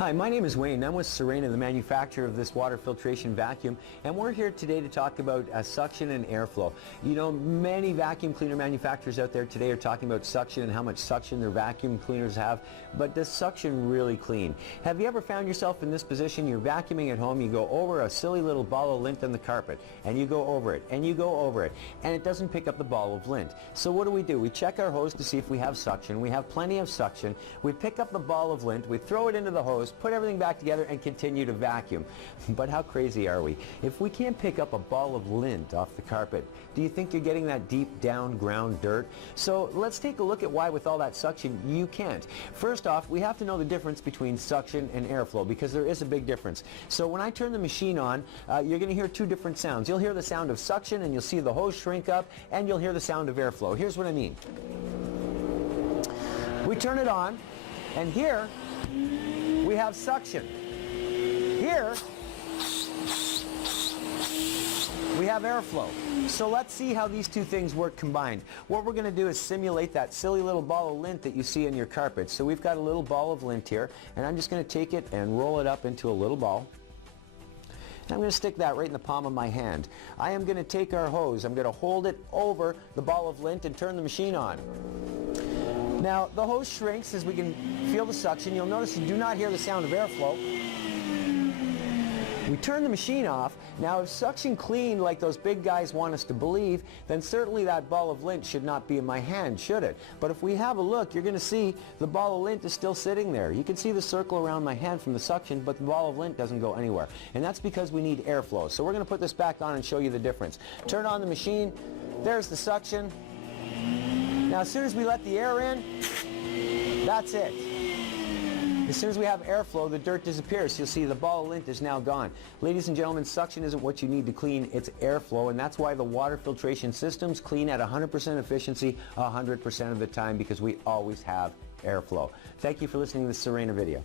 Hi, my name is Wayne. I'm with Sirena, the manufacturer of this water filtration vacuum, and we're here today to talk about suction and airflow. You know, many vacuum cleaner manufacturers out there today are talking about suction and how much suction their vacuum cleaners have, but does suction really clean? Have you ever found yourself in this position? You're vacuuming at home, you go over a silly little ball of lint on the carpet, and you go over it, and you go over it, and it doesn't pick up the ball of lint. So what do? We check our hose to see if we have suction. We have plenty of suction. We pick up the ball of lint, we throw it into the hose, put everything back together and continue to vacuum. But how crazy are we? If we can't pick up a ball of lint off the carpet, do you think you're getting that deep down ground dirt? So let's take a look at why with all that suction you can't. First off, we have to know the difference between suction and airflow because there is a big difference. So when I turn the machine on, you're going to hear two different sounds. You'll hear the sound of suction and you'll see the hose shrink up, and you'll hear the sound of airflow. Here's what I mean. We turn it on, and here we have suction. Here we have airflow. So let's see how these two things work combined. What we're going to do is simulate that silly little ball of lint that you see in your carpet. So we've got a little ball of lint here, and I'm just going to take it and roll it up into a little ball. I'm going to stick that right in the palm of my hand. I am going to take our hose, I'm going to hold it over the ball of lint and turn the machine on. Now the hose shrinks as we can feel the suction. You'll notice you do not hear the sound of airflow. We turn the machine off. Now if suction cleaned like those big guys want us to believe, then certainly that ball of lint should not be in my hand, should it? But if we have a look, you're going to see the ball of lint is still sitting there. You can see the circle around my hand from the suction, but the ball of lint doesn't go anywhere. And that's because we need airflow. So we're going to put this back on and show you the difference. Turn on the machine. There's the suction. Now as soon as we let the air in, that's it. As soon as we have airflow, the dirt disappears. You'll see the ball of lint is now gone. Ladies and gentlemen, suction isn't what you need to clean, it's airflow, and that's why the water filtration systems clean at 100% efficiency 100% of the time, because we always have airflow. Thank you for listening to this Sirena video.